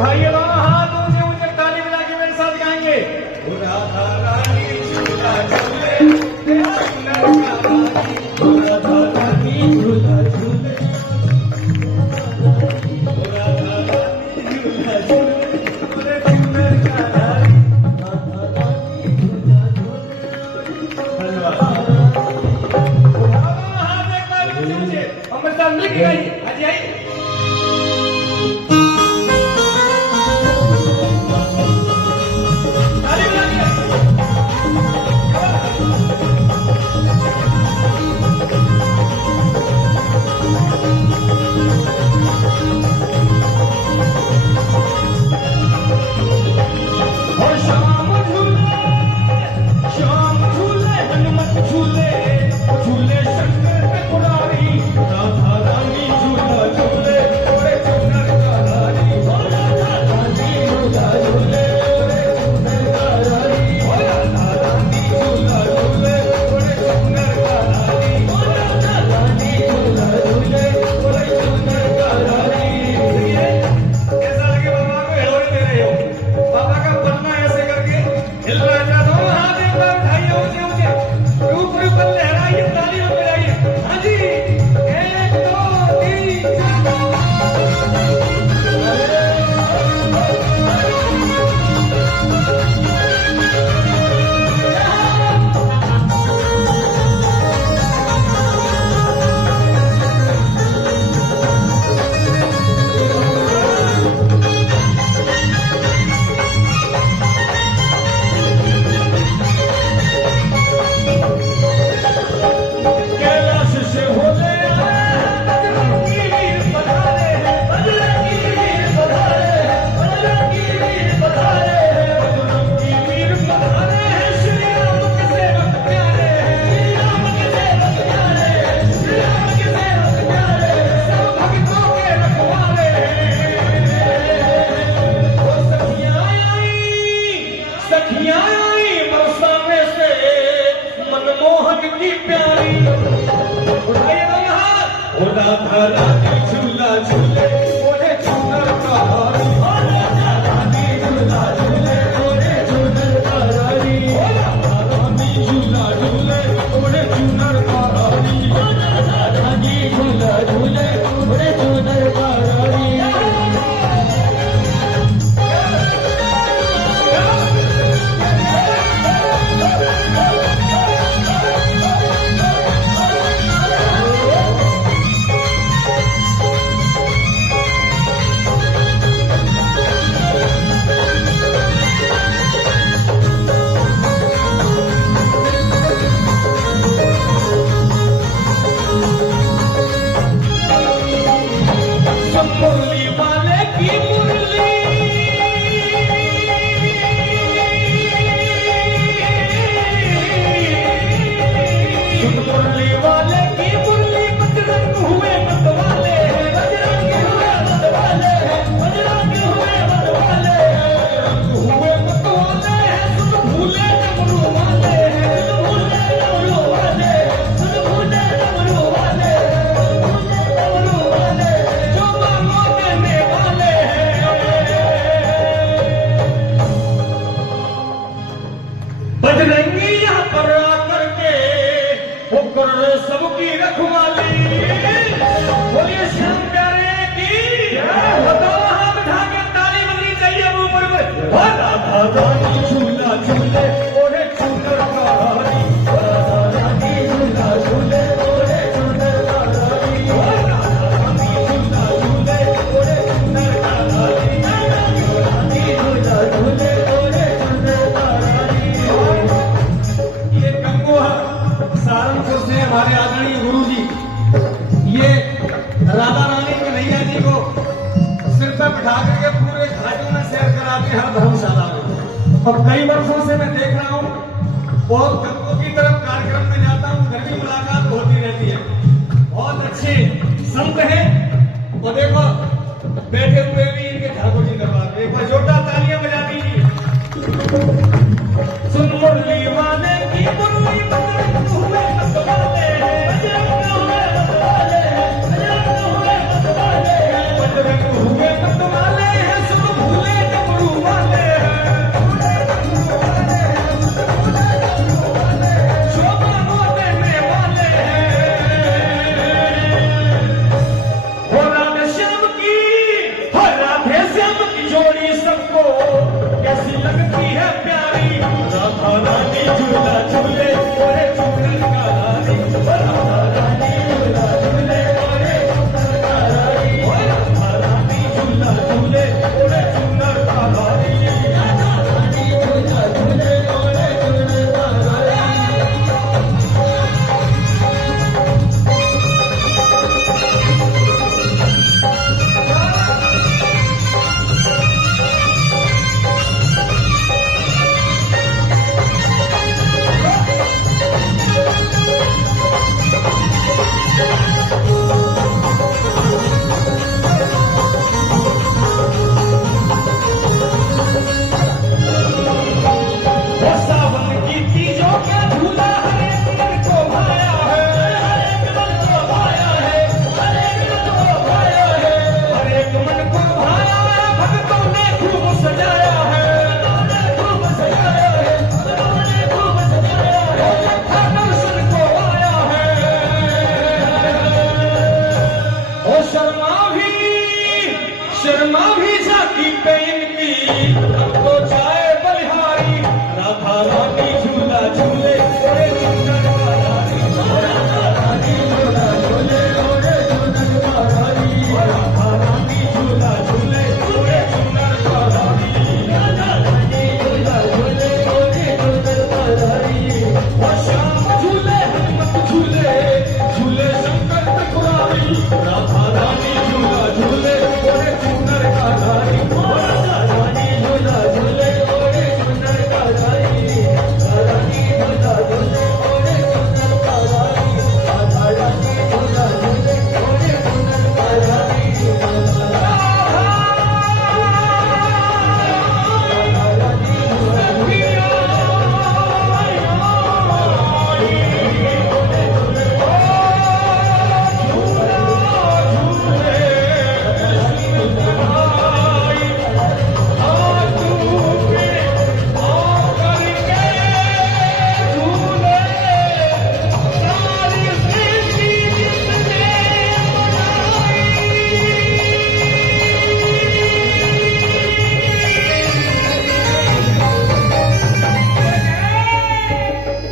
भाइयों हाथ ऊंचे ऊंचे ताली बजा के मेरे साथ गाएंगे। राधा रानी झूला झूले, तेरा झूला रानी, राधा रानी झूला झूले, राधा रानी झूला झूले, तेरे झूलर का रानी, राधा रानी झूला झूले। धन्यवाद। हाथ एक बार ऊंचे ऊंचे और मेरे साथ मिलके गाइए। आइए आइए। सबकी रखवाली बोलिए श्याम प्यारे की बताओ हाथ उठा के ताली बजनी चाहिए ऊपर में। राधा रानी झूला झूले ओरे झूलर का रानी, राधा रानी झूला झूले ओरे झूलर का रानी, राधा रानी झूला झूले ओरे झूलर का रानी, रानी झूला झूले ओरे झूलर का रानी। ये कंगो सहारनपुर से हमारे आदरणीय गुरु जी ये राधा रानी कन्हैया जी को सिर पर बिठा करके पूरे घाटों में सैर कराते हैं धर्मशाला में। और कई वर्षों से मैं देख रहा हूँ बहुत कंगों की तरफ